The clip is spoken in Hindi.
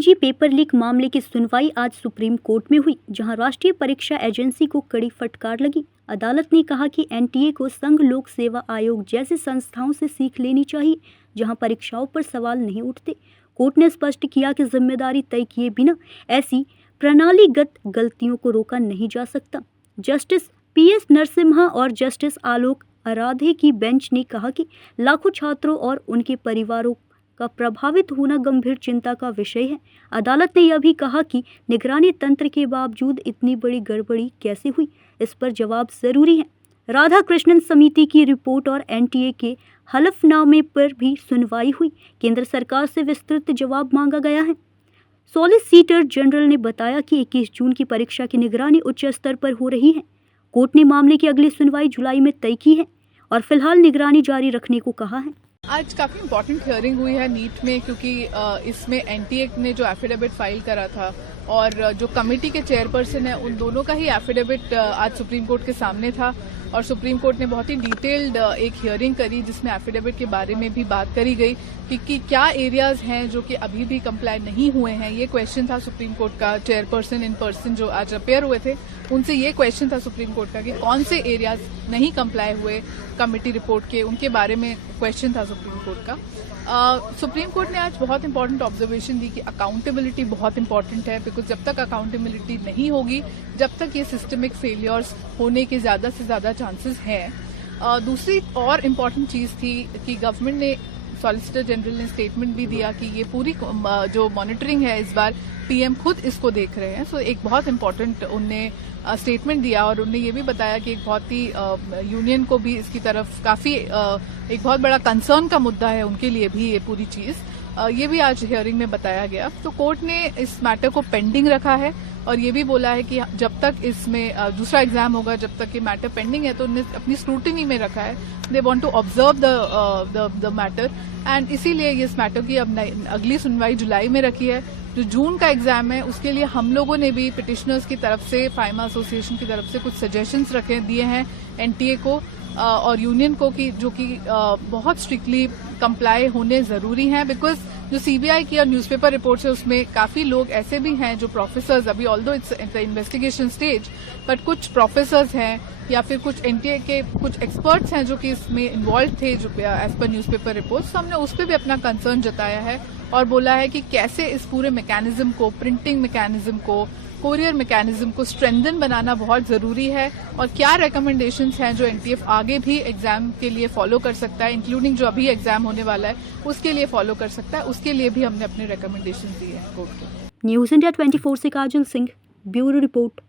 यूजी पेपर लीक मामले की सुनवाई आज सुप्रीम कोर्ट में हुई, जहां राष्ट्रीय परीक्षा एजेंसी को कड़ी फटकार लगी। अदालत ने कहा कि एनटीए को संघ लोक सेवा आयोग जैसी संस्थाओं से सीख लेनी चाहिए, जहां परीक्षाओं पर सवाल नहीं उठते। कोर्ट ने स्पष्ट किया कि जिम्मेदारी तय किए बिना ऐसी प्रणालीगत गलतियों को रोका नहीं जा सकता। जस्टिस पीएस नरसिम्हा और जस्टिस आलोक आराधे की बेंच ने कहा कि लाखों छात्रों और उनके परिवारों का प्रभावित होना गंभीर चिंता का विषय है। अदालत ने यह भी कहा कि निगरानी तंत्र के बावजूद इतनी बड़ी गड़बड़ी कैसे हुई, इस पर जवाब जरूरी है। राधाकृष्णन समिति की रिपोर्ट और एनटीए के हलफनामे पर भी सुनवाई हुई। केंद्र सरकार से विस्तृत जवाब मांगा गया है। सॉलिसिटर जनरल ने बताया कि 21 जून की परीक्षा की निगरानी उच्च स्तर पर हो रही है। कोर्ट ने मामले की अगली सुनवाई जुलाई में तय की है और फिलहाल निगरानी जारी रखने को कहा है। आज काफी इम्पोर्टेंट हियरिंग हुई है नीट में, क्योंकि इसमें एनटीए ने जो एफिडेविट फाइल करा था और जो कमेटी के चेयरपर्सन है, उन दोनों का ही एफिडेविट आज सुप्रीम कोर्ट के सामने था और सुप्रीम कोर्ट ने बहुत ही डिटेल्ड एक हियरिंग करी, जिसमें एफिडेविट के बारे में भी बात करी गई कि क्या एरियाज हैं जो कि अभी भी कंप्लाई नहीं हुए हैं। ये क्वेश्चन था सुप्रीम कोर्ट का। चेयरपर्सन इन पर्सन जो आज अपेयर हुए थे, उनसे ये क्वेश्चन था सुप्रीम कोर्ट का कि कौन से एरियाज नहीं कंप्लाई हुए कमेटी रिपोर्ट के, उनके बारे में क्वेश्चन था सुप्रीम कोर्ट का। सुप्रीम कोर्ट ने आज बहुत इंपॉर्टेंट ऑब्जर्वेशन दी कि अकाउंटेबिलिटी बहुत इंपॉर्टेंट है, बिकॉज जब तक अकाउंटेबिलिटी नहीं होगी, जब तक ये सिस्टमिक फेलियर्स होने के ज्यादा से ज्यादा चांसेस हैं। दूसरी और इम्पॉर्टेंट चीज थी कि गवर्नमेंट ने, सॉलिसिटर जनरल ने स्टेटमेंट भी दिया कि ये पूरी जो मॉनिटरिंग है इस बार पीएम खुद इसको देख रहे हैं। सो एक बहुत इंपॉर्टेंट उनने स्टेटमेंट दिया और उन्होंने ये भी बताया कि एक बहुत ही यूनियन को भी इसकी तरफ काफी एक बहुत बड़ा कंसर्न का मुद्दा है उनके लिए भी ये पूरी चीज। ये भी आज हियरिंग में बताया गया। तो कोर्ट ने इस मैटर को पेंडिंग रखा है और ये भी बोला है कि जब तक इसमें दूसरा एग्जाम होगा, जब तक ये मैटर पेंडिंग है, तो उन्होंने अपनी स्क्रूटिनी में रखा है। They want to observe the matter and इसीलिए इस मैटर की अब अगली सुनवाई जुलाई में रखी है। जो जून का एग्जाम है उसके लिए हम लोगों ने भी पिटिशनर्स की तरफ से, फाइमा एसोसिएशन की तरफ से कुछ सजेशंस दिए हैं एनटीए को और यूनियन को कि जो कि बहुत स्ट्रिक्टली कंप्लाई होने जरूरी हैं, बिकॉज जो सीबीआई की और न्यूज़पेपर रिपोर्ट्स है उसमें काफी लोग ऐसे भी हैं जो प्रोफेसर्स, अभी although it's the investigation stage, but कुछ प्रोफेसर्स हैं या फिर कुछ एनटीए के कुछ एक्सपर्ट्स हैं जो कि इसमें इन्वॉल्व थे, जो एज पर न्यूज़पेपर रिपोर्ट्स। तो हमने उस पर भी अपना कंसर्न जताया है और बोला है कि कैसे इस पूरे मैकेनिज्म को, प्रिंटिंग मैकेनिज्म को, कोरियर मैकेनिज्म को स्ट्रेंथन बनाना बहुत जरूरी है और क्या रिकमेंडेशंस हैं जो एनटीएफ आगे भी एग्जाम के लिए फॉलो कर सकता है, इंक्लूडिंग जो अभी एग्जाम होने वाला है उसके लिए फॉलो कर सकता है। उसके लिए भी हमने अपने रिकमेंडेशंस दिए हैं कोर्ट को। न्यूज़ इंडिया 24 से काजल सिंह, ब्यूरो रिपोर्ट।